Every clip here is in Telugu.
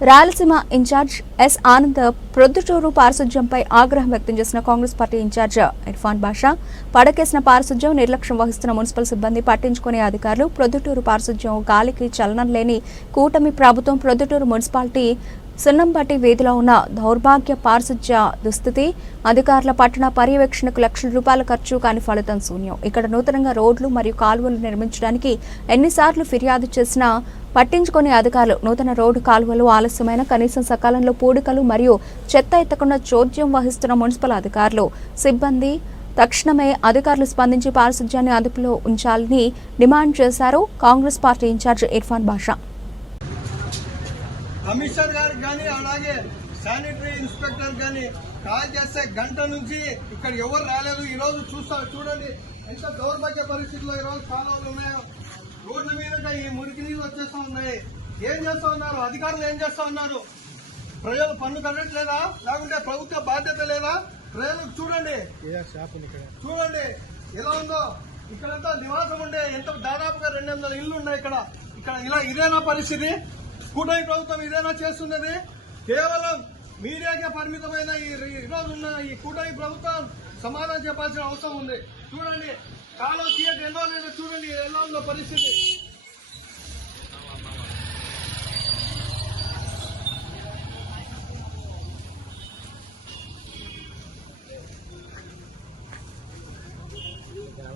రాయలసీమ ఇన్ఛార్జ్ ఎస్ ఆనంద్ ప్రొద్దుటూరు పారిశుధ్యంపై ఆగ్రహం వ్యక్తం చేసిన కాంగ్రెస్ పార్టీ ఇన్ఛార్జ్ ఇర్ఫాన్ బాషా పడకేసిన పారిశుధ్యం నిర్లక్ష్యం వహిస్తున్న మున్సిపల్ సిబ్బంది పట్టించుకునే అధికారులు ప్రొద్దుటూరు పారిశుధ్యం గాలికి చలనం లేని కూటమి ప్రభుత్వం ప్రొద్దుటూరు మున్సిపాలిటీ సున్నంబట్టి వీధిలో ఉన్న దౌర్భాగ్య పారిశుధ్య దుస్థితి అధికారుల పట్టణ పర్యవేక్షణకు లక్షల రూపాయల ఖర్చు కాని ఫలితం శూన్యం. ఇక్కడ నూతనంగా రోడ్లు మరియు కాలువలు నిర్మించడానికి ఎన్నిసార్లు ఫిర్యాదు చేసినా పట్టించుకునే అధికారులు నూతన రోడ్డు కాలువలు ఆలస్యమైన కనీసం సకాలంలో పూడికలు మరియు చెత్త ఎత్తకుండా చోద్యం వహిస్తున్న మున్సిపల్ అధికారులు సిబ్బంది తక్షణమే అధికారులు స్పందించి పారిశుధ్యాన్ని అదుపులో ఉంచాలని డిమాండ్ చేశారు Congress party incharge Irfan Basha. Commissioner గారికి కానీ అలాగే శానిటరీ ఇన్స్పెక్టర్ కానీ కాల్ చేస్తే గంట నుంచి ఇక్కడ ఎవరు రాలేదు. ఈ రోజు చూస్తా చూడండి ఎంత దౌర్భాగ్య పరిస్థితుల్లో ఈ రోజు కాలువలు ఉన్నాయో. రోడ్ల మీద ఈ మురికి నీళ్ళు వచ్చేస్తా ఉన్నాయి. ఏం చేస్తా ఉన్నారు? అధికారులు ఏం చేస్తా ఉన్నారు? ప్రజలు పన్ను కట్టట్లేదా? లేకుంటే ప్రభుత్వ బాధ్యత లేదా? ప్రజలకు చూడండి. చూడండి. ఎలా ఉందో? ఇక్కడంతా నివాసం ఉండే ఎంత దాదాపుగా రెండు వందల ఇల్లు ఉన్నాయి ఇక్కడ. ఇక్కడ ఇలా ఇదేనా పరిస్థితి? కూటమి ప్రభుత్వం ఇదేనా చేస్తున్నది? కేవలం మీడియాకే పరిమితమైన ఈ ఈ ఉన్న ఈ కూటమి ప్రభుత్వం సమాధానం చెప్పాల్సిన అవసరం ఉంది. చూడండి కాలం సీఎట్ ఎన్నో చూడండి ఎలా ఉందో పరిస్థితి.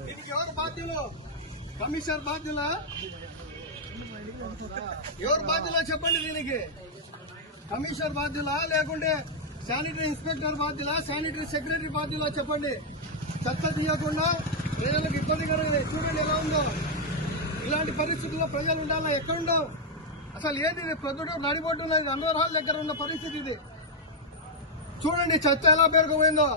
దీనికి ఎవరు బాధ్యులు? కమిషనర్ బాధ్యులా? ఎవరు బాధ్యులా చెప్పండి దీనికి? కమిషనర్ బాధ్యులా? లేకుంటే శానిటరీ ఇన్స్పెక్టర్ బాధ్యులా? శానిటరీ సెక్రటరీ బాధ్యులా చెప్పండి. చెత్త తీయకుండా ప్రజలకు ఇబ్బందికరంగా చూడండి ఎలా ఉందో. ఇలాంటి పరిస్థితుల్లో ప్రజలు ఉండాలా? ఎక్కడుండవు అసలు ఏంటి ఇది ప్రొద్దుటూ నడిబొడ్డున్న అన్వర్ హాల్ దగ్గర ఉన్న పరిస్థితి ఇది. చూడండి చెత్త ఎలా పేరుకుపోయిందో.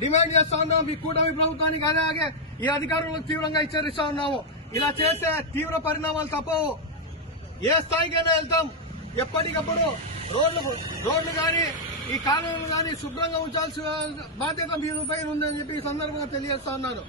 డిమాండ్ చేస్తా ఉన్నాం. మీ కూటమి ప్రభుత్వానికి అలాగే ఈ అధికారులకు తీవ్రంగా హెచ్చరిస్తా ఉన్నాము. ఇలా చేస్తే తీవ్ర పరిణామాలు తప్పవు. ఏ స్థాయికైనా వెళ్తాం. ఎప్పటికప్పుడు రోడ్లు రోడ్లు కానీ ఈ కాలువలు కానీ శుభ్రంగా ఉంచాల్సిన బాధ్యత మీ పైన ఉందని చెప్పి ఈ సందర్భంగా తెలియజేస్తా ఉన్నాను.